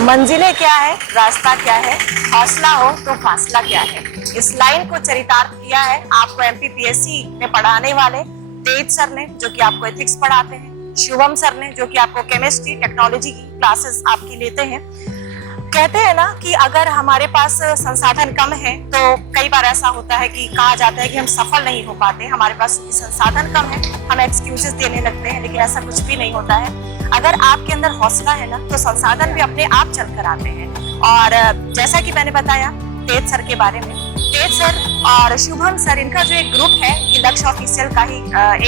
मंजिलें क्या है, रास्ता क्या है, हौसला हो तो फासला क्या है। इस लाइन को चरितार्थ किया है आपको एमपीपीएससी में पढ़ाने वाले तेज सर ने, जो कि आपको एथिक्स पढ़ाते हैं, शुभम सर ने, जो कि आपको केमिस्ट्री टेक्नोलॉजी की क्लासेस आपकी लेते हैं। कहते हैं ना कि अगर हमारे पास संसाधन कम है तो कई बार ऐसा होता है कि कहा जाता है कि हम सफल नहीं हो पाते, हमारे पास संसाधन कम है, हम एक्सक्यूजेस देने लगते हैं, लेकिन ऐसा कुछ भी नहीं होता है। अगर आपके अंदर हौसला है ना तो संसाधन भी अपने आप चल कर आते हैं। और जैसा कि मैंने बताया तेज सर के बारे में, तेज सर और शुभम सर, इनका जो एक ग्रुप है, ये लक्ष्य ऑफिशियल का ही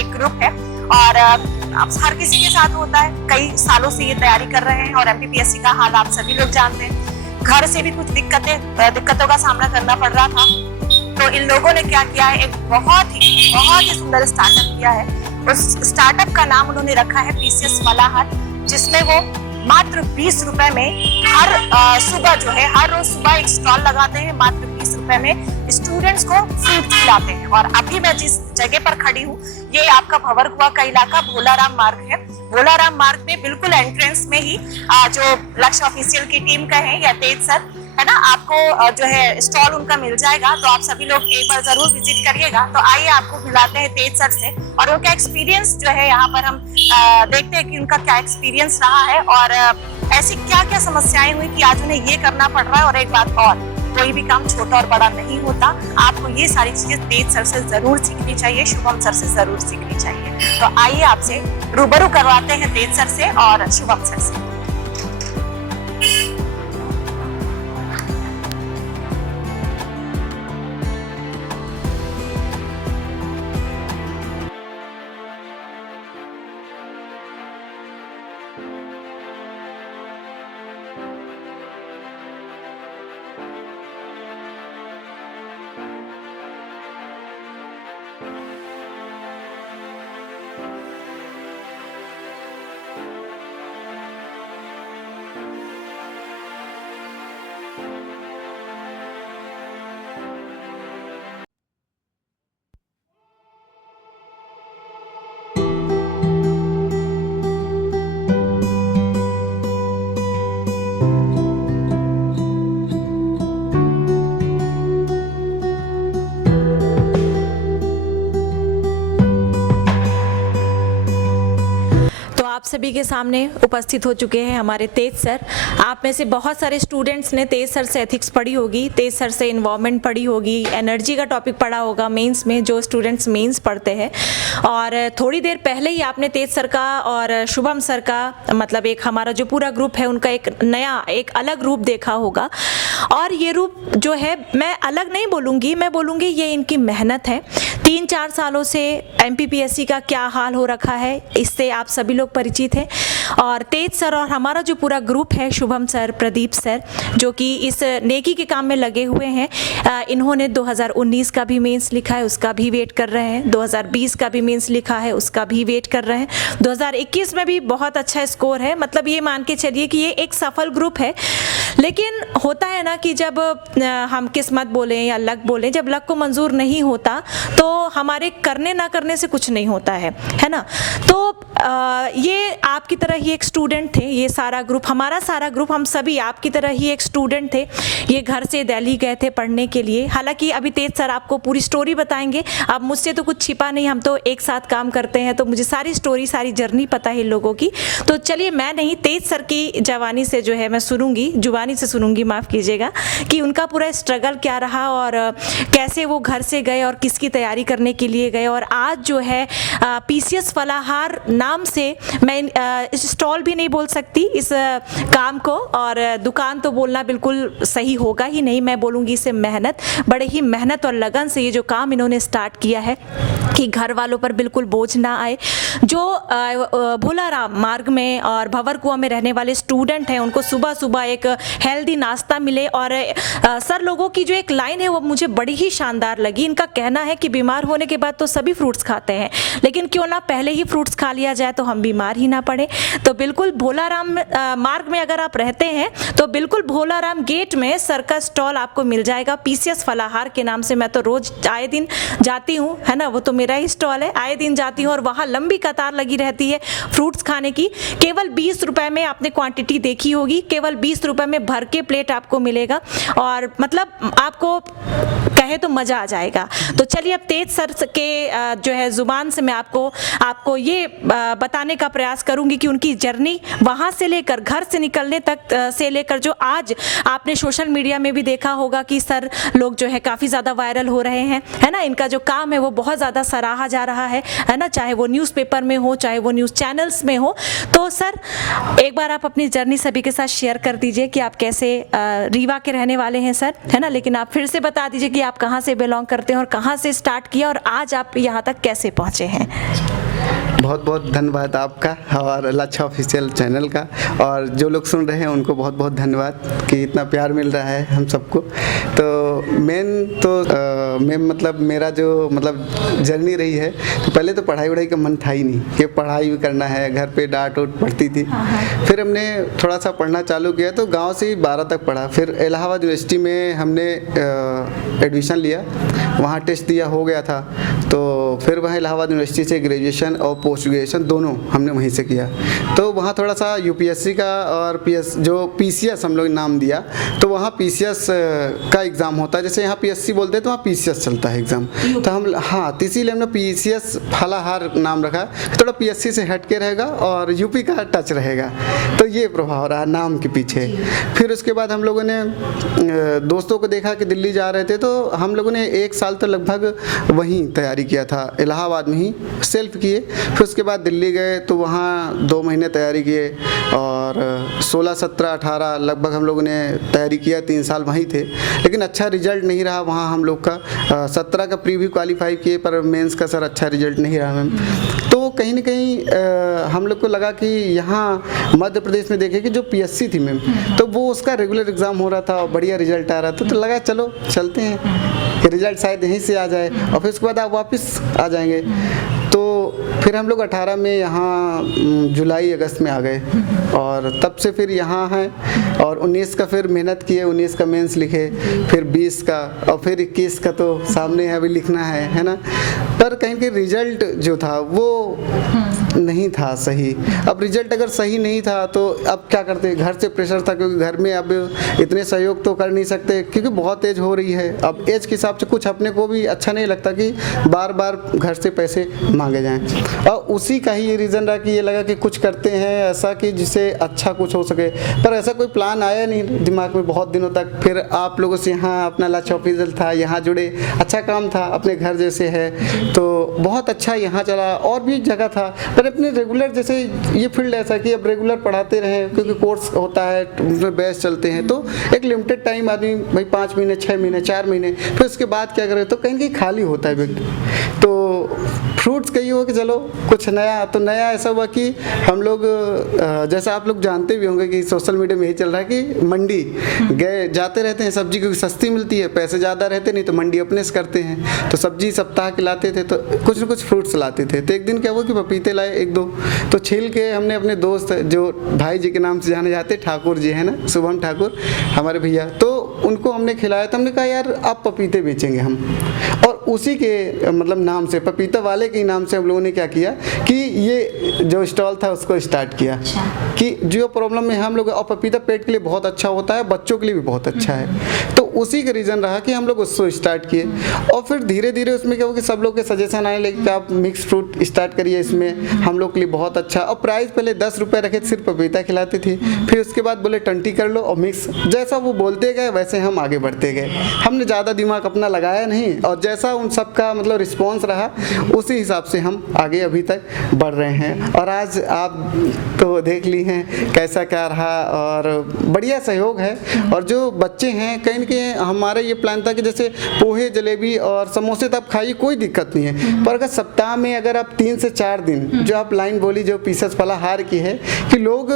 एक ग्रुप है और अब हर किसी के साथ होता है। कई सालों से ये तैयारी कर रहे हैं और एमपीपीएससी का हाल आप सभी लोग जानते हैं। घर से भी कुछ दिक्कतों का सामना करना पड़ रहा था, तो इन लोगों ने क्या किया है, एक बहुत ही सुंदर स्टार्टअप किया है। उस स्टार्टअप का नाम उन्होंने रखा है पीसीएस फलाहार, जिसमें वो मात्र 20 रुपए में हर सुबह जो है, हर रोज सुबह एक स्टॉल लगाते हैं। मात्र 20 रुपए में स्टूडेंट्स को फ्रूट खिलाते हैं। और अभी मैं जिस जगह पर खड़ी हूँ, ये आपका भंवरकुआ का इलाका भोलाराम मार्ग है। भोलाराम मार्ग में बिल्कुल एंट्रेंस में ही जो लक्ष्य ऑफिशियल की टीम का है या तेज सर है ना, आपको जो है स्टॉल उनका मिल जाएगा। तो आप सभी लोग एक बार जरूर विजिट करिएगा। तो आइए आपको मिलाते हैं तेज सर से और उनका एक्सपीरियंस जो है, यहाँ पर हम देखते हैं कि उनका क्या एक्सपीरियंस रहा है और ऐसी क्या क्या समस्याएं हुई कि आज उन्हें ये करना पड़ रहा है। और एक बात और, कोई भी काम छोटा और बड़ा नहीं होता, आपको ये सारी चीजें तेज सर से जरूर सीखनी चाहिए, शुभम सर से जरूर सीखनी चाहिए। तो आइए आपसे रूबरू करवाते हैं तेज सर से और शुभम सर से। आप सभी के सामने उपस्थित हो चुके हैं हमारे तेज सर। आप में से बहुत सारे स्टूडेंट्स ने तेज सर से एथिक्स पढ़ी होगी, तेज सर से इन्वायरमेंट पढ़ी होगी, एनर्जी का टॉपिक पढ़ा होगा मेंस में, जो स्टूडेंट्स मेंस पढ़ते हैं। और थोड़ी देर पहले ही आपने तेज सर का और शुभम सर का, मतलब एक हमारा जो पूरा ग्रुप है उनका एक नया, एक अलग रूप देखा होगा। और ये रूप जो है, मैं अलग नहीं बोलूँगी, मैं बोलूँगी ये इनकी मेहनत है। 3-4 सालों से एमपीपीएससी का क्या हाल हो रखा है, इससे आप सभी लोग परिचित हैं। और तेज सर और हमारा जो पूरा ग्रुप है, शुभम सर, प्रदीप सर, जो कि इस नेकी के काम में लगे हुए हैं, इन्होंने 2019 का भी मेंस लिखा है, उसका भी वेट कर रहे हैं। 2020 का भी मेंस लिखा है, उसका भी वेट कर रहे हैं। 2021 में भी बहुत अच्छा स्कोर है। मतलब ये मान के चलिए कि ये एक सफल ग्रुप है। लेकिन होता है ना कि जब हम किस्मत बोलें या लक बोलें, जब लक को मंजूर नहीं होता तो हमारे करने ना करने से कुछ नहीं होता है ना। तो ये आपकी तरह ही एक स्टूडेंट थे, ये सारा ग्रुप, हमारा सारा ग्रुप, हम सभी आपकी तरह ही एक स्टूडेंट थे। ये घर से दिल्ली गए थे पढ़ने के लिए। हालांकि अभी तेज सर आपको पूरी स्टोरी बताएंगे। अब मुझसे तो कुछ छिपा नहीं, हम तो एक साथ काम करते हैं, तो मुझे सारी स्टोरी, सारी जर्नी पता है इन लोगों की। तो चलिए, मैं नहीं, तेज सर की जवानी से जो है मैं सुनूंगी, जुबानी से सुनूंगी, माफ़ कीजिएगा, कि उनका पूरा स्ट्रगल क्या रहा और कैसे वो घर से गए और किसकी तैयारी करने के लिए गए। और आज जो है पीसीएस फलाहार नाम से, मैं स्टॉल भी नहीं बोल सकती इस काम को, और दुकान तो बोलना बिल्कुल सही होगा ही नहीं, मैं बोलूँगी इसे मेहनत। बड़े ही मेहनत और लगन से ये जो काम इन्होंने स्टार्ट किया है कि घर वालों पर बिल्कुल बोझ ना आए। जो भोलाराम मार्ग में और भंवरकुआ में रहने वाले स्टूडेंट हैं, उनको सुबह सुबह एक हेल्दी नाश्ता मिले। और सर लोगों की जो एक लाइन है वो मुझे बड़ी ही शानदार लगी। इनका कहना है कि बीमार होने के बाद तो सभी फ्रूट्स खाते हैं, लेकिन क्यों ना पहले ही फ्रूट्स खा लिया जाए तो हम बीमार ही ना पड़े। तो बिल्कुल भोलाराम मार्ग में अगर आप रहते हैं तो बिल्कुल भोलाराम गेट में सर का स्टॉल आपको मिल जाएगा, पीसीएस फलाहार के नाम से। मैं तो रोज आए दिन जाती हूँ, है ना, वो तो मेरा ही स्टॉल है, आए दिन जाती हूँ और वहाँ लंबी कतार लगी रहती है फ्रूट्स खाने की। केवल 20 रुपए में आपने क्वांटिटी देखी होगी, केवल 20 रुपए में भर के प्लेट आपको मिलेगा और मतलब आपको कहे तो मज़ा आ जाएगा। तो चलिए अब तेज सर के जो है ज़ुबान से मैं आपको ये बताने का प्रयास करूंगी कि उनकी जर्नी वहाँ से लेकर घर से निकलने तक से लेकर जो आज आपने सोशल मीडिया में भी देखा होगा कि सर लोग जो है काफ़ी ज़्यादा वायरल हो रहे हैं, है ना। इनका जो काम है वो बहुत ज़्यादा सराहा जा रहा है ना, चाहे वो न्यूज़पेपर में हो, चाहे वो न्यूज़ चैनल्स में हो। तो सर एक बार आप अपनी जर्नी सभी के साथ शेयर कर दीजिए कि आप कैसे रीवा के रहने वाले हैं सर, है ना, लेकिन आप फिर से बता दीजिए कि आप कहाँ से बिलोंग करते हैं और कहाँ से स्टार्ट किया और आज आप यहाँ तक कैसे पहुँचे हैं। बहुत बहुत धन्यवाद आपका और लच्छा ऑफिशियल चैनल का, और जो लोग सुन रहे हैं उनको बहुत बहुत धन्यवाद कि इतना प्यार मिल रहा है हम सबको। तो मैं मतलब मेरा जो मतलब जर्नी रही है, तो पहले तो पढ़ाई वढ़ाई का मन था ही नहीं कि पढ़ाई भी करना है, घर पे डांट उट पड़ती थी। फिर हमने थोड़ा सा पढ़ना चालू किया, तो गाँव से ही 12 तक पढ़ा। फिर इलाहाबाद यूनिवर्सिटी में हमने एडमिशन लिया, वहाँ टेस्ट दिया, हो गया था। तो फिर वहाँ इलाहाबाद यूनिवर्सिटी से ग्रेजुएशन और पोस्ट ग्रेजुएशन दोनों हमने वहीं से किया। तो वहाँ थोड़ा सा यूपीएससी का और पीसीएस हम लोग नाम दिया, तो वहाँ पीसीएस का एग्ज़ाम होता है, जैसे यहाँ पीएससी बोलते हैं तो वहाँ पीसीएस चलता है एग्ज़ाम। तो हम तो इसीलिए हमने पीसीएस फलाहार नाम रखा, थोड़ा पीएससी से हट के रहेगा और यूपी का टच रहेगा, तो ये प्रभाव रहा नाम के पीछे। फिर उसके बाद हम लोगों ने दोस्तों को देखा कि दिल्ली जा रहे थे, तो हम लोगों ने 1 साल तो लगभग वहीं तैयारी किया था, इलाहाबाद में ही सेल्फ किए। फिर उसके बाद दिल्ली गए, तो वहाँ 2 महीने तैयारी किए और 16, 17, 18 लगभग हम लोगों ने तैयारी किया, 3 साल वहीं थे। लेकिन अच्छा रिजल्ट नहीं रहा वहाँ हम लोग का। 17 का प्री भी क्वालिफाई किए, पर मेंस का सर अच्छा रिजल्ट नहीं रहा मैम। तो कहीं ना कहीं हम लोग को लगा कि यहाँ मध्य प्रदेश में देखे कि जो पीएससी थी मैम, तो वो उसका रेगुलर एग्ज़ाम हो रहा था और बढ़िया रिजल्ट आ रहा था। तो लगा चलो चलते हैं कि रिजल्ट शायद यहीं से आ जाए और फिर उसके बाद आप वापस आ जाएंगे। तो फिर हम लोग 18 में यहाँ जुलाई अगस्त में आ गए और तब से फिर यहाँ हैं। और 19 का फिर मेहनत किए, 19 का मेंस लिखे, फिर 20 का और फिर 21 का तो सामने है, अभी लिखना है ना। पर कहीं के रिजल्ट जो था वो नहीं था सही। अब रिजल्ट अगर सही नहीं था तो अब क्या करते, घर से प्रेशर था, क्योंकि घर में अब इतने सहयोग तो कर नहीं सकते क्योंकि बहुत एज हो रही है। अब एज के हिसाब से कुछ अपने को भी अच्छा नहीं लगता कि बार बार घर से पैसे मांगे जाएं। और उसी का ही ये रीज़न रहा कि ये लगा कि कुछ करते हैं ऐसा कि जिससे अच्छा कुछ हो सके, पर ऐसा कोई प्लान आया नहीं दिमाग में बहुत दिनों तक। फिर आप लोगों से यहाँ अपना लच्छा ऑफिशियल था, यहाँ जुड़े, अच्छा काम था, अपने घर जैसे है, तो बहुत अच्छा यहाँ चला। और भी जगह था, पर अपने रेगुलर जैसे ये फील्ड ऐसा कि अब रेगुलर पढ़ाते रहे, क्योंकि कोर्स होता है, उसमें बैच चलते हैं, तो एक लिमिटेड टाइम आदमी भाई 5 महीने, 6 महीने, 4 महीने, फिर उसके बाद क्या करे, तो कहीं कहीं खाली होता है व्यक्ति। तो फ्रूट्स का ये हो कि चलो कुछ नया, तो नया ऐसा हुआ कि हम लोग जैसा आप लोग जानते भी होंगे कि सोशल मीडिया में यही चल रहा है कि मंडी गए जाते रहते हैं, सब्जी क्योंकि सस्ती मिलती है, पैसे ज़्यादा रहते नहीं, तो मंडी अपने से करते हैं। तो सब्जी सप्ताह के लाते थे, तो कुछ न कुछ फ्रूट्स लाते थे। तो एक दिन क्या हुआ कि पपीते लाए 1-2, तो छील के हमने अपने दोस्त जो भाई जी के नाम से जाने जाते, ठाकुर जी है ना, शुभम ठाकुर हमारे भैया, तो उनको हमने खिलाया। तो हमने कहा यार अब पपीते बेचेंगे हम, और उसी के मतलब नाम से, पपीता वाले के नाम से हम लोगों ने क्या किया कि ये जो स्टॉल था उसको स्टार्ट किया कि जो प्रॉब्लम में हम लोग, और पपीता पेट के लिए बहुत अच्छा होता है, बच्चों के लिए भी बहुत अच्छा है। तो उसी का रीज़न रहा कि हम लोग उसको स्टार्ट किए। और फिर धीरे धीरे उसमें क्या हो कि सब लोग के सजेशन आने लगे कि आप मिक्स फ्रूट स्टार्ट करिए, इसमें हम लोग के लिए बहुत अच्छा। और प्राइस पहले 10 रुपये रखे, सिर्फ पपीता खिलाते थे, फिर उसके बाद बोले 20 कर लो और मिक्स। जैसा वो बोलते गए वैसे हम आगे बढ़ते गए, हमने ज़्यादा दिमाग अपना लगाया नहीं, और जैसा उन सबका मतलब रिस्पॉन्स रहा उसी हिसाब से हम आगे अभी तक बढ़ रहे हैं। और आज आप तो देख ली हैं कैसा क्या रहा, और बढ़िया सहयोग है। और जो बच्चे हैं कहीं न कहीं हमारा ये प्लान था कि जैसे पोहे, जलेबी और समोसे तो आप खाइए, कोई दिक्कत नहीं है, पर अगर सप्ताह में अगर आप 3 से 4 दिन जो आप लाइन बोली जो पीसेस फलाहार की है कि लोग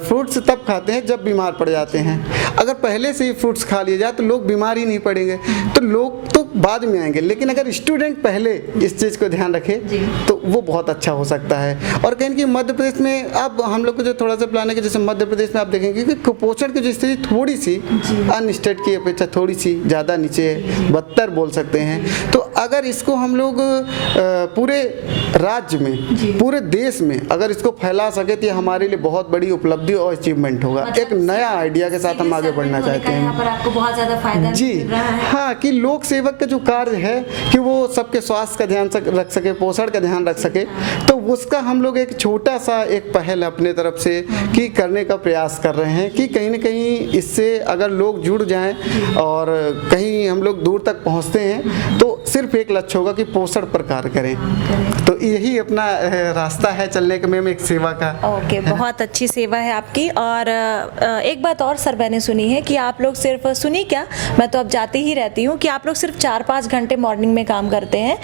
फ्रूट्स तब खाते हैं जब बीमार पड़ जाते हैं। अगर पहले से ही फ्रूट्स खा लिए जाए तो लोग बीमार ही नहीं पड़ेंगे। तो लोग तो बाद में आएंगे, लेकिन अगर स्टूडेंट पहले इस चीज़ को ध्यान रखे तो वो बहुत अच्छा हो सकता है। और कहीं कि मध्य प्रदेश में अब हम लोग को जो थोड़ा सा प्लान है कि जैसे मध्य प्रदेश में आप देखेंगे कि कुपोषण की जो स्थिति थोड़ी सी अन्य स्टेट की अपेक्षा थोड़ी सी ज़्यादा नीचे है, 72 बोल सकते हैं। तो अगर इसको हम लोग पूरे राज्य में, पूरे देश में अगर इसको फैला सके तो ये हमारे लिए बहुत बड़ी उपलब्धि और अचीवमेंट होगा। एक नया आइडिया के साथ हम आगे बढ़ना चाहते हैं। यहाँ पर आपको बहुत ज़्यादा फायदा जी मिल रहा है। हाँ, कि लोक सेवक का जो कार्य है कि वो सबके स्वास्थ्य का ध्यान रख सके, पोषण का ध्यान रख सके, तो उसका हम लोग एक छोटा सा एक पहल अपने तरफ से कि करने का प्रयास कर रहे हैं कि कहीं ना कहीं इससे अगर लोग जुड़ जाएं और कहीं हम लोग दूर तक पहुंचते हैं तो सिर्फ एक लक्ष्य होगा कि पोषण पर कार्य करें। तो यही अपना रास्ता है चलने का, मैम, एक सेवा का। ओके, बहुत अच्छी सेवा है आपकी। और एक बात और सर मैंने सुनी है कि आप लोग सिर्फ सुनी क्या, मैं तो अब जाती ही रहती हूँ, कि आप लोग सिर्फ 4-5 घंटे मॉर्निंग में काम करते हैं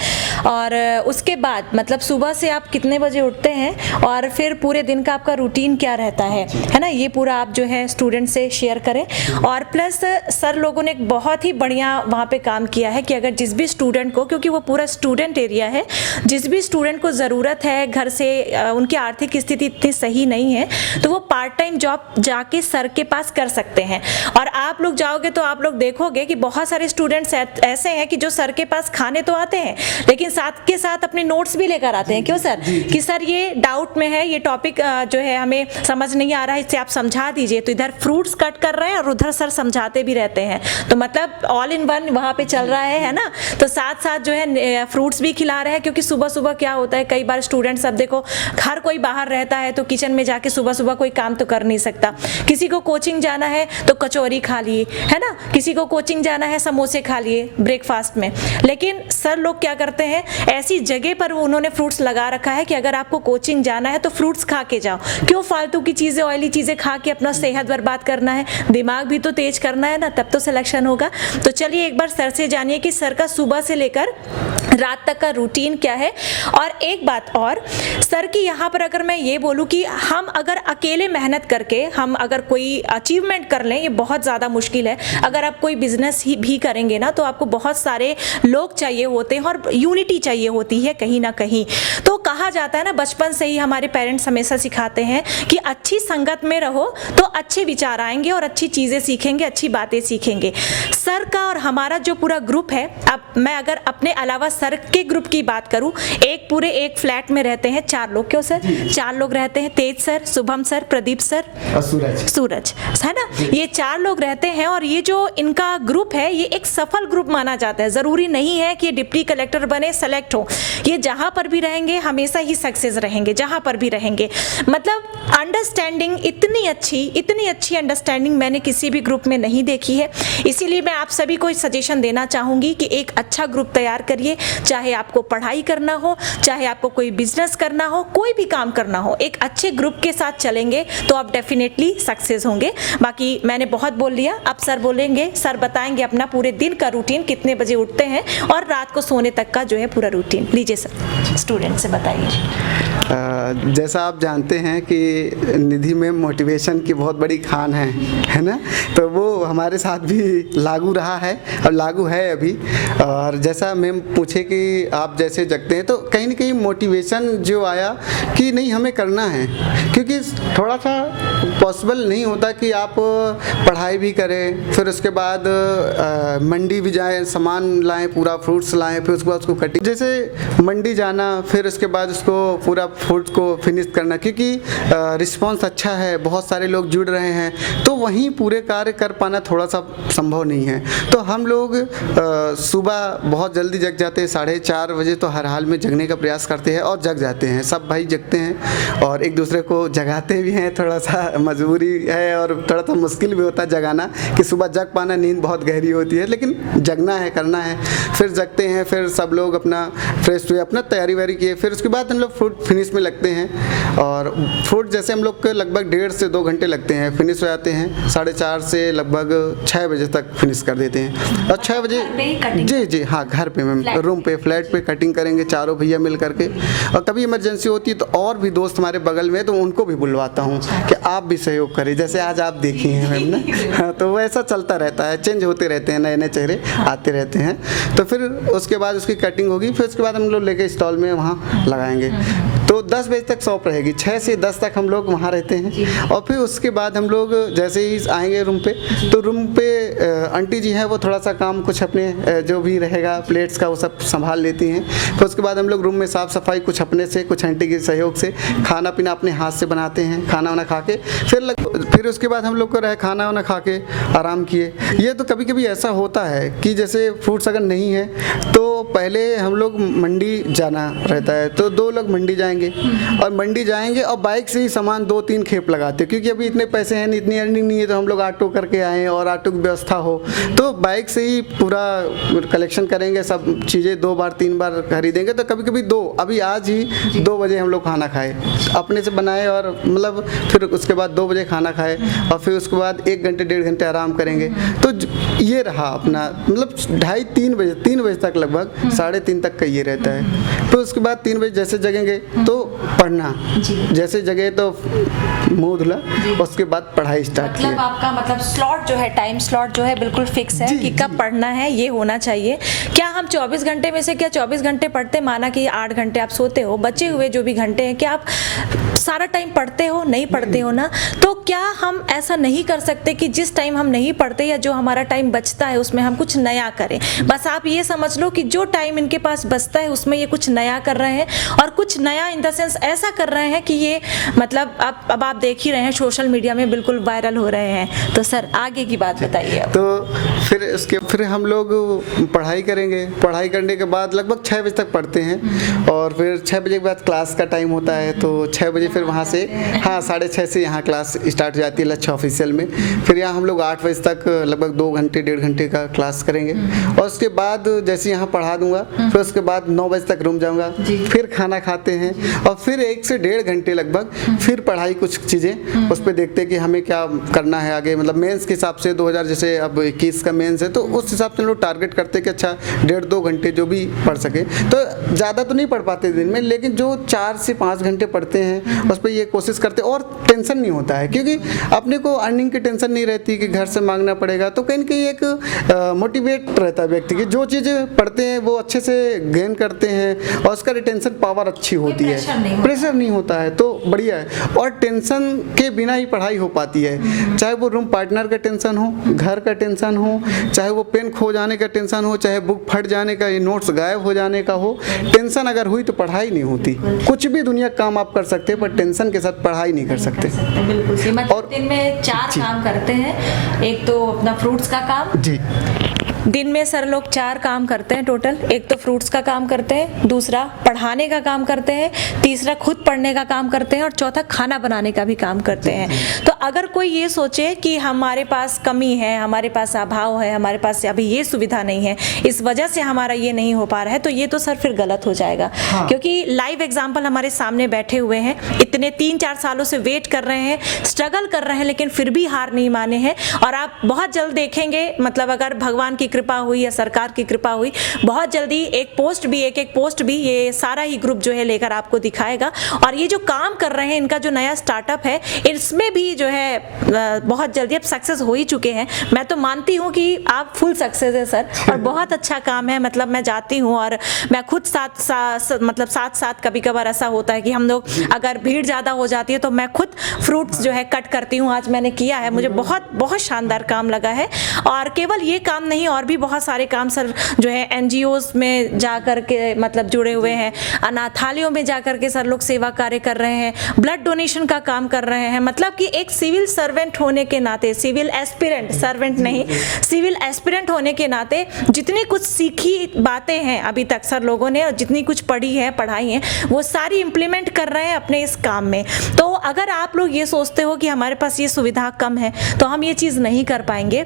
और उसके बाद मतलब सुबह से आप कितने बजे उठते हैं और फिर पूरे दिन का आपका रूटीन क्या रहता है ना, ये पूरा आप जो है स्टूडेंट से शेयर करें। और प्लस सर लोगों ने एक बहुत ही बढ़िया वहाँ पे काम किया है कि अगर जिस भी स्टूडेंट को, क्योंकि वो पूरा स्टूडेंट एरिया है, जिस भी स्टूडेंट को ज़रूरत है, घर से उनकी आर्थिक स्थिति इतनी सही नहीं है, तो वो पार्ट टाइम जॉब जाके सर के पास कर सकते हैं। और आप लोग जाओगे तो आप लोग देखोगे कि बहुत सारे स्टूडेंट्स ऐसे हैं कि जो सर के पास खाने तो आते हैं लेकिन साथ के साथ अपने नोट्स भी लेकर आते हैं। क्यों सर? कि सर ये डाउट में है, ये टॉपिक जो है हमें समझ नहीं आ रहा है, इससे आप समझा दीजिए। तो इधर फ्रूट्स कट कर रहे हैं और उधर सर समझाते भी रहते हैं। तो मतलब ऑल इन वन वहाँ पे चल रहा है ना। तो साथ साथ जो है फ्रूट्स भी खिला रहे हैं, क्योंकि सुबह सुबह क्या होता है, कई बार स्टूडेंट्स, अब देखो हर कोई बाहर रहता है तो किचन में जाके सुबह सुबह कोई काम तो कर नहीं सकता। किसी को कोचिंग जाना है तो कचौरी खा लिए, है ना, किसी को कोचिंग जाना है समोसे खा लिए ब्रेकफास्ट में। लेकिन सर लोग क्या करते हैं, ऐसी जगह पर उन्होंने फ्रूट्स लगा रखा है कि अगर आपको कोचिंग जाना है तो फ्रूट्स खा के जाओ। क्यों फालतू की चीज़ें, ऑयली चीज़ें खा के अपना सेहत बर्बाद करना है, दिमाग भी तो तेज करना है ना, तब तो सिलेक्शन होगा। तो चलिए एक बार सर से जानिए कि सर का सुबह से लेकर रात तक का रूटीन क्या है। और एक बात और सर की यहाँ पर अगर मैं ये बोलूँ कि हम अगर अकेले मेहनत करके हम अगर कोई अचीवमेंट कर लें, ये बहुत ज़्यादा मुश्किल है। अगर आप कोई बिजनेस ही भी करेंगे ना तो आपको बहुत सारे लोग चाहिए होते हैं और यूनिटी चाहिए होती है कहीं ना कहीं। तो कहा जाता है ना, बचपन से ही हमारे पेरेंट्स हमेशा सिखाते हैं कि अच्छी संगत में रहो तो अच्छे विचार आएंगे और अच्छी चीज़ें सीखेंगे, अच्छी बातें सीखेंगे। सर का और हमारा जो पूरा ग्रुप है, अब मैं अगर अपने अलावा सर के ग्रुप की बात करूं, एक फ्लैट में रहते हैं 4 लोग। क्यों सर? 4 लोग रहते हैं, Tej sir, Shubham sir, Pradeep sir और सूरज, है ना। ये 4 लोग रहते हैं और ये जो इनका ग्रुप है ये एक सफल ग्रुप माना जाता है। ज़रूरी नहीं है कि ये डिप्टी कलेक्टर बने, सेलेक्ट हो, ये जहाँ पर भी रहेंगे हमेशा ही सक्सेस रहेंगे, जहाँ पर भी रहेंगे। मतलब अंडरस्टैंडिंग इतनी अच्छी अंडरस्टैंडिंग मैंने किसी भी ग्रुप में नहीं देखी है। इसीलिए मैं आप सभी को सजेशन देना चाहूँगी कि एक अच्छा ग्रुप तैयार करिए, चाहे आपको पढ़ाई करना हो, चाहे आपको कोई बिजनेस करना हो, कोई भी काम करना हो, एक अच्छे ग्रुप के साथ चलेंगे तो आप डेफिनेटली सक्सेस होंगे। बाकी मैंने बहुत बोल लिया, अब सर बोलेंगे, सर बताएंगे अपना पूरे दिन का रूटीन, कितने बजे उठते हैं और रात को सोने तक का जो है पूरा रूटीन। लीजिए सर, स्टूडेंट से बताइए। जैसा आप जानते हैं कि निधि में मोटिवेशन की बहुत बड़ी खान है ना, तो वो हमारे साथ भी लागू रहा है और लागू है अभी। और जैसा मैम पूछे कि आप जैसे जगते हैं तो कहीं ना कहीं मोटिवेशन जो आया कि नहीं हमें करना है, क्योंकि थोड़ा सा पॉसिबल नहीं होता कि आप पढ़ाई भी करें, फिर उसके बाद मंडी भी जाएं, सामान लाएं, पूरा फ्रूट्स लाएं, फिर उसके बाद उसको कटिंग, जैसे मंडी जाना, फिर उसके बाद उसको पूरा फ्रूट्स को फिनिश करना, क्योंकि रिस्पांस अच्छा है, बहुत सारे लोग जुड़ रहे हैं, तो वहीं पूरे कार्य कर पाना थोड़ा सा संभव नहीं है। तो हम लोग सुबह बहुत जल्दी जग जाते हैं, 4:30 बजे तो हर हाल में जगने का प्रयास करते हैं और जग जाते हैं, सब भाई जगते हैं और एक दूसरे को जगाते भी हैं। थोड़ा सा मजबूरी है और थोड़ा सा मुश्किल भी होता है जगाना, कि सुबह जग पाना, नींद बहुत गहरी होती है, लेकिन जगना है, करना है। फिर जगते हैं, फिर सब लोग अपना फ्रेश हुए, अपना तैयारी वारी किए, फिर उसके बाद हम लोग फ्रूट फिनिश फिनिश में लगते हैं। और फ्रूट जैसे हम लोग के लगभग 1.5 से 2 घंटे लगते हैं, फिनिश हो जाते हैं 4:30 से लगभग 6 बजे तक फिनिश कर देते हैं। और 6 बजे जी हाँ, घर पे मैम, रूम पे फ्लैट पे कटिंग करेंगे चारों भैया मिल करके। और कभी इमरजेंसी होती है तो और भी दोस्त हमारे बगल में, तो उनको भी बुलवाता हूँ कि आप भी सहयोग करें, जैसे आज आप देखी हैं मैम ना। हाँ, तो वैसा चलता रहता है, चेंज होते रहते हैं, नए नए चेहरे आते रहते हैं। तो फिर उसके बाद उसकी कटिंग होगी, फिर उसके बाद हम लोग लेके स्टॉल में वहाँ लगाएंगे। तो 10 बजे तक शॉप रहेगी, 6 से 10 तक हम लोग वहाँ रहते हैं। और फिर उसके बाद हम लोग जैसे ही आएंगे रूम पे, तो रूम पे आंटी जी हैं, वो थोड़ा सा काम कुछ अपने जो भी रहेगा प्लेट्स का वो सब संभाल लेती हैं। फिर उसके बाद हम लोग रूम में साफ़ सफाई कुछ अपने से, कुछ आंटी के सहयोग से, खाना पीना अपने हाथ से बनाते हैं, खाना वाना खा के फिर उसके बाद हम लोग को रहे खाना वाना खा के आराम किए। ये तो कभी कभी ऐसा होता है कि जैसे फ्रूट्स अगर नहीं है तो पहले हम लोग मंडी जाना रहता है, तो 2 लोग मंडी जाएंगे और मंडी जाएंगे और बाइक से ही सामान 2-3 खेप लगाते हैं, क्योंकि अभी इतने पैसे हैं नहीं, इतनी अर्निंग नहीं है, तो हम लोग ऑटो करके आएँ और ऑटो की व्यवस्था हो तो बाइक से ही पूरा कलेक्शन करेंगे, सब चीज़ें 2 बार 3 बार खरीदेंगे। तो कभी कभी अभी आज ही 2 बजे हम लोग खाना खाए, अपने से बनाए, और मतलब फिर उसके बाद 2 बजे खाना खाए और फिर उसके बाद 1 घंटे 1.5 घंटे आराम करेंगे। तो ये रहा अपना, मतलब 2:30-3 बजे तक, लगभग 3:30 तक का ये रहता है। फिर उसके बाद 3 बजे जैसे जगेंगे तो पढ़ना, जैसे जगह तो मुँह धुला, उसके बाद पढ़ाई स्टार्ट की। मतलब आपका मतलब स्लॉट जो है, टाइम स्लॉट जो है बिल्कुल फिक्स है कि कब पढ़ना है, ये होना चाहिए। क्या हम 24 घंटे में से क्या 24 घंटे पढ़ते, माना कि 8 घंटे आप सोते हो, बचे हुए जो भी घंटे हैं क्या आप सारा टाइम पढ़ते हो? नहीं पढ़ते हो ना। तो क्या हम ऐसा नहीं कर सकते कि जिस टाइम हम नहीं पढ़ते या जो हमारा टाइम बचता है उसमें हम कुछ नया करें? बस आप ये समझ लो कि जो टाइम इनके पास बचता है उसमें ये कुछ नया कर रहे हैं, और कुछ नया इन द सेंस ऐसा कर रहे हैं कि ये मतलब अब आप देख ही रहे हैं सोशल मीडिया में बिल्कुल वायरल हो रहे हैं। तो सर आगे की बात बताइए। तो फिर हम लोग पढ़ाई करेंगे, पढ़ाई करने के बाद लगभग 6 बजे तक पढ़ते हैं, और फिर 6 बजे के बाद क्लास का टाइम होता है, तो 6 बजे फिर वहाँ से 6:30 से यहाँ क्लास स्टार्ट हो जाती है लच्छा ऑफिशियल में। फिर यहाँ हम लोग 8 बजे तक लगभग 2 घंटे 1.5 घंटे का क्लास करेंगे, और उसके बाद जैसे यहाँ पढ़ा दूंगा, फिर उसके बाद 9 बजे तक रूम जाऊँगा, फिर खाना खाते हैं, और फिर 1 से 1.5 घंटे लगभग फिर पढ़ाई, कुछ चीज़ें उस पर देखते हैं कि हमें क्या करना है आगे, मतलब मेंस के हिसाब से 2000 जैसे अब 21 का मेंस है, तो उस हिसाब से लोग टारगेट करते हैं कि अच्छा 1.5-2 घंटे जो भी पढ़ सके। तो ज़्यादा तो नहीं पढ़ पाते दिन में, लेकिन जो 4 से 5 घंटे पढ़ते हैं उस पर ये कोशिश करते, और टेंशन नहीं होता है, क्योंकि अपने को अर्निंग की टेंशन नहीं रहती कि घर से मांगना पड़ेगा। तो कहीं ना कहीं एक मोटिवेट रहता है व्यक्ति की, जो चीज़ें पढ़ते हैं वो अच्छे से गेन करते हैं, और उसका रिटेंशन पावर अच्छी होती है, प्रेशर नहीं होता है, तो बढ़िया है। और टेंशन के बिना ही पढ़ाई हो पाती है, चाहे वो रूम पार्टनर का टेंशन हो, घर का टेंशन हो, चाहे वो पेन खो जाने का टेंशन हो, चाहे बुक फट जाने का, नोट्स गायब हो जाने का हो। टेंशन अगर हुई तो पढ़ाई नहीं होती। कुछ भी दुनिया का काम आप कर सकते हैं, पर टेंशन के साथ पढ़ाई नहीं कर सकते। बिल्कुल। और दिन में 4 काम करते हैं, एक तो अपना फ्रूट्स का काम जी, दिन में सर लोग 4 काम करते हैं टोटल। एक तो फ्रूट्स का काम करते हैं, दूसरा पढ़ाने का काम करते हैं, तीसरा खुद पढ़ने का काम करते हैं, और चौथा खाना बनाने का भी काम करते हैं। तो अगर कोई ये सोचे कि हमारे पास कमी है, हमारे पास अभाव है, हमारे पास अभी ये सुविधा नहीं है, इस वजह से हमारा ये नहीं हो पा रहा है, तो ये तो सर फिर गलत हो जाएगा। क्योंकि लाइव एग्जाम्पल हमारे सामने बैठे हुए हैं, इतने 3-4 सालों से वेट कर रहे हैं, स्ट्रगल कर रहे हैं, लेकिन फिर भी हार नहीं माने हैं। और आप बहुत जल्द देखेंगे, मतलब अगर भगवान की कृपा हुई या सरकार की कृपा हुई, बहुत जल्दी एक पोस्ट भी ये सारा ही ग्रुप जो है लेकर आपको दिखाएगा। और ये जो काम कर रहे हैं, इनका जो नया स्टार्टअप है, इसमें भी जो है बहुत जल्दी अब सक्सेस हो ही चुके हैं। मैं तो मानती हूँ कि आप फुल सक्सेस है सर, और बहुत अच्छा काम है। मतलब मैं जाती हूँ और मैं खुद साथ कभी कभार ऐसा होता है कि हम लोग अगर भीड़ ज़्यादा हो जाती है तो मैं खुद फ्रूट्स जो है कट करती हूँ। आज मैंने किया है, मुझे बहुत बहुत शानदार काम लगा है। और केवल ये काम नहीं, और भी बहुत सारे काम सर जो है NGOs में जा कर के मतलब जुड़े हुए हैं, अनाथालयों में जा कर के सर लोग सेवा कार्य कर रहे हैं, ब्लड डोनेशन का काम कर रहे हैं। मतलब कि एक सिविल सर्वेंट होने के नाते, सिविल एस्पिरेंट, सर्वेंट नहीं, सिविल एस्पिरेंट होने के नाते जितनी कुछ सीखी बातें हैं अभी तक सर लोगों ने, और जितनी कुछ पढ़ी है, पढ़ाई है, वो सारी इम्प्लीमेंट कर रहे हैं अपने इस काम में। तो अगर आप लोग ये सोचते हो कि हमारे पास ये सुविधा कम है तो हम ये चीज़ नहीं कर पाएंगे,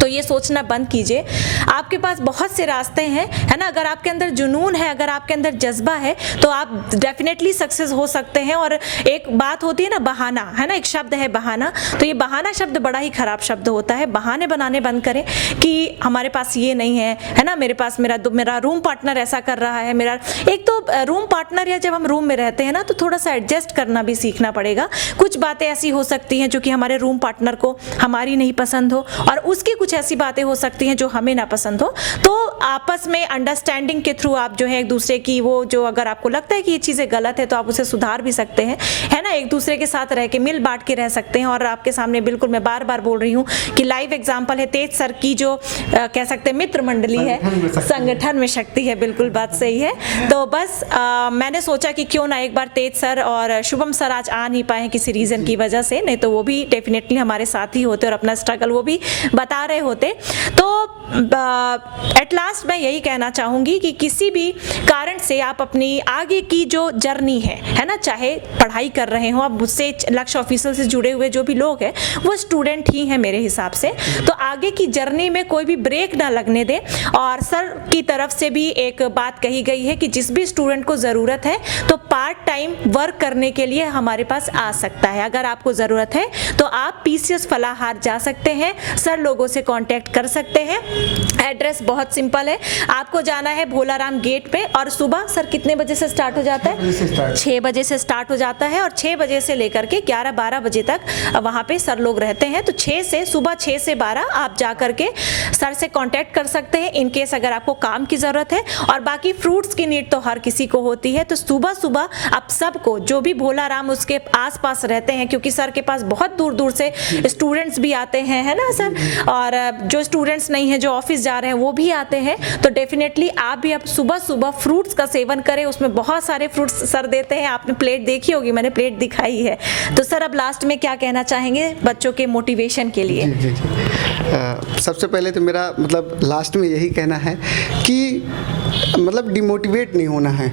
तो ये सोचना बंद कीजिए। आपके पास बहुत से रास्ते हैं, है ना। अगर आपके अंदर जुनून है, अगर आपके अंदर जज्बा है, तो आप डेफिनेटली सक्सेस हो सकते हैं। और एक बात होती है ना, बहाना, है ना, एक शब्द है बहाना। तो ये बहाना शब्द बड़ा ही खराब शब्द होता है। बहाने बनाने बंद करें कि हमारे पास ये नहीं है ना, मेरे पास मेरा रूम पार्टनर ऐसा कर रहा है। मेरा एक तो रूम पार्टनर, या जब हम रूम में रहते हैं ना, तो थोड़ा सा एडजस्ट करना भी सीखना पड़ेगा। कुछ बातें ऐसी हो सकती हैं जो कि हमारे रूम पार्टनर को हमारी नहीं पसंद हो, और उसकी कुछ ऐसी बातें हो सकती हैं जो हमें ना पसंद हो। तो आपस में अंडरस्टैंडिंग के थ्रू आप जो है एक दूसरे की वो जो, अगर आपको लगता है कि ये चीज़ें गलत है तो आप उसे सुधार भी सकते हैं, है ना। एक दूसरे के साथ रह के मिल बांट के रह सकते हैं। और आपके सामने बिल्कुल मैं बार बार बोल रही हूँ कि लाइव एग्जाम्पल है तेज सर की, जो कह सकते हैं मित्र मंडली है, संगठन में शक्ति है। बिल्कुल बात सही है। तो बस मैंने सोचा कि क्यों ना एक बार तेज सर और शुभम सर आज आ नहीं पाए किसी रीज़न की वजह से, नहीं तो वो भी डेफिनेटली हमारे साथ ही होते और अपना स्ट्रगल वो भी बता रहे होते। तो एट लास्ट मैं यही कहना चाहूँगी कि किसी भी कारण से आप अपनी आगे की जो जर्नी है ना, चाहे पढ़ाई कर रहे हो, आप मुझसे लक्ष्य ऑफिसर से जुड़े हुए जो भी लोग हैं वो स्टूडेंट ही हैं मेरे हिसाब से, तो आगे की जर्नी में कोई भी ब्रेक ना लगने दें। और सर की तरफ से भी एक बात कही गई है कि जिस भी स्टूडेंट को ज़रूरत है तो पार्ट टाइम वर्क करने के लिए हमारे पास आ सकता है। अगर आपको ज़रूरत है तो आप पीसीएस फलाहार जा सकते हैं, सर लोगों से कांटेक्ट कर सकते हैं। एड्रेस बहुत सिंपल है, आपको जाना है भोलाराम गेट पे, और सुबह सर कितने बजे से स्टार्ट हो जाता है? 6 बजे से स्टार्ट हो जाता है, और 6 बजे से लेकर के 11-12 बजे तक वहाँ पे सर लोग रहते हैं। तो सुबह 6 से 12 आप जा करके सर से कांटेक्ट कर सकते हैं इन केस अगर आपको काम की ज़रूरत है। और बाकी फ्रूट्स की नीड तो हर किसी को होती है, तो सुबह सुबह आप सबको जो भी भोलाराम उसके आसपास रहते हैं, क्योंकि सर के पास बहुत दूर दूर से स्टूडेंट्स भी आते हैं, है ना सर, और जो स्टूडेंट्स नहीं है जो ऑफिस जा रहे हैं वो भी आते हैं, तो डेफिनेटली आप भी अब सुबह सुबह फ्रूट्स का सेवन करें। उसमें बहुत सारे फ्रूट्स सर देते हैं, आपने प्लेट देखी होगी, मैंने प्लेट दिखाई है। तो सर अब लास्ट में क्या कहना चाहेंगे बच्चों के मोटिवेशन के लिए? जी। सबसे पहले तो मेरा मतलब लास्ट में यही कहना है कि मतलब डिमोटिवेट नहीं होना है,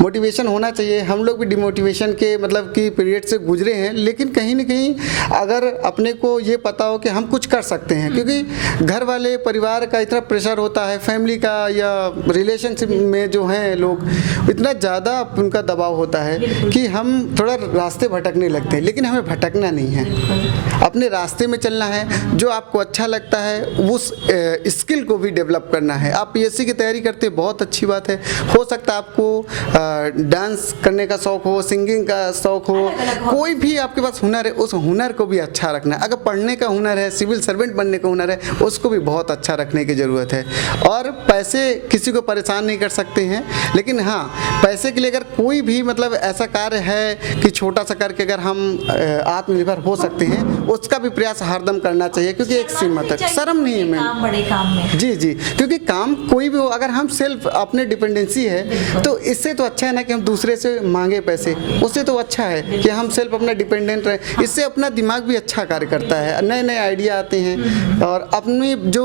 मोटिवेशन होना चाहिए। हम लोग भी डिमोटिवेशन के मतलब कि पीरियड से गुजरे हैं, लेकिन कहीं ना कहीं अगर अपने को ये पता हो कि हम कुछ कर सकते हैं, क्योंकि घर वाले परिवार का इतना प्रेशर होता है, फैमिली का या रिलेशनशिप में जो हैं लोग, इतना ज़्यादा उनका दबाव होता है कि हम थोड़ा रास्ते भटकने लगते हैं। लेकिन हमें भटकना नहीं है, अपने रास्ते में चलना है। जो आपको अच्छा लगता है उस स्किल को भी डेवलप करना है। आप पीएससी की तैयारी करते हैं, बहुत अच्छी बात है। हो सकता है आपको डांस करने का शौक़ हो, सिंगिंग का शौक़ हो, कोई भी आपके पास हुनर है, उस हुनर को भी अच्छा रखना है। अगर पढ़ने का हुनर है, सिविल सर्वेंट बनने का हुनर है, उसको भी बहुत अच्छा रखने की ज़रूरत है। और पैसे किसी को परेशान नहीं कर सकते हैं, लेकिन हाँ, पैसे के लिए अगर कोई भी मतलब ऐसा कार्य है कि छोटा सा करके अगर हम आत्मनिर्भर हो सकते हैं, उसका भी प्रयास हरदम करना चाहिए, क्योंकि एक सीमा तक शर्म नहीं है मैम, बड़े काम में। जी, क्योंकि काम कोई भी हो, अगर हम सेल्फ अपने डिपेंडेंसी है तो इससे तो अच्छा है ना कि हम दूसरे से मांगे पैसे, उससे तो अच्छा है कि हम सेल्फ अपना डिपेंडेंट रहे। इससे अपना दिमाग भी अच्छा कार्य करता है, नए नए आइडिया आते हैं, और अपनी जो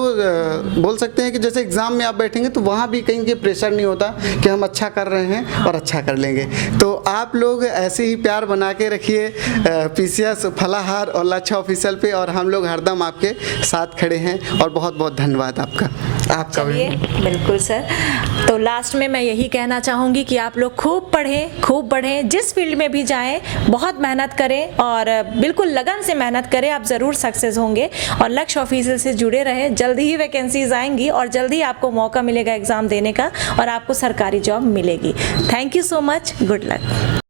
बोल सकते हैं कि जैसे एग्जाम में आप बैठेंगे तो वहाँ भी कहीं के प्रेशर नहीं होता कि हम अच्छा कर रहे हैं और अच्छा कर लेंगे। तो आप लोग ऐसे ही प्यार बना के रखिए पीसीएस फलाहार और लक्ष्य ऑफिशियल पे, और हम लोग हरदम आपके साथ खड़े हैं। और बहुत बहुत धन्यवाद आपका भी। बिल्कुल सर। तो लास्ट में मैं यही कहना चाहूँगी कि आप लोग खूब पढ़ें, खूब बढ़ें, जिस फील्ड में भी जाएं बहुत मेहनत करें, और बिल्कुल लगन से मेहनत करें, आप ज़रूर सक्सेस होंगे। और लक्ष्य ऑफिसर से जुड़े रहें, जल्दी ही वैकेंसीज आएंगी और जल्दी आपको मौका मिलेगा एग्ज़ाम देने का, और आपको सरकारी जॉब मिलेगी। Thank you so much, good luck.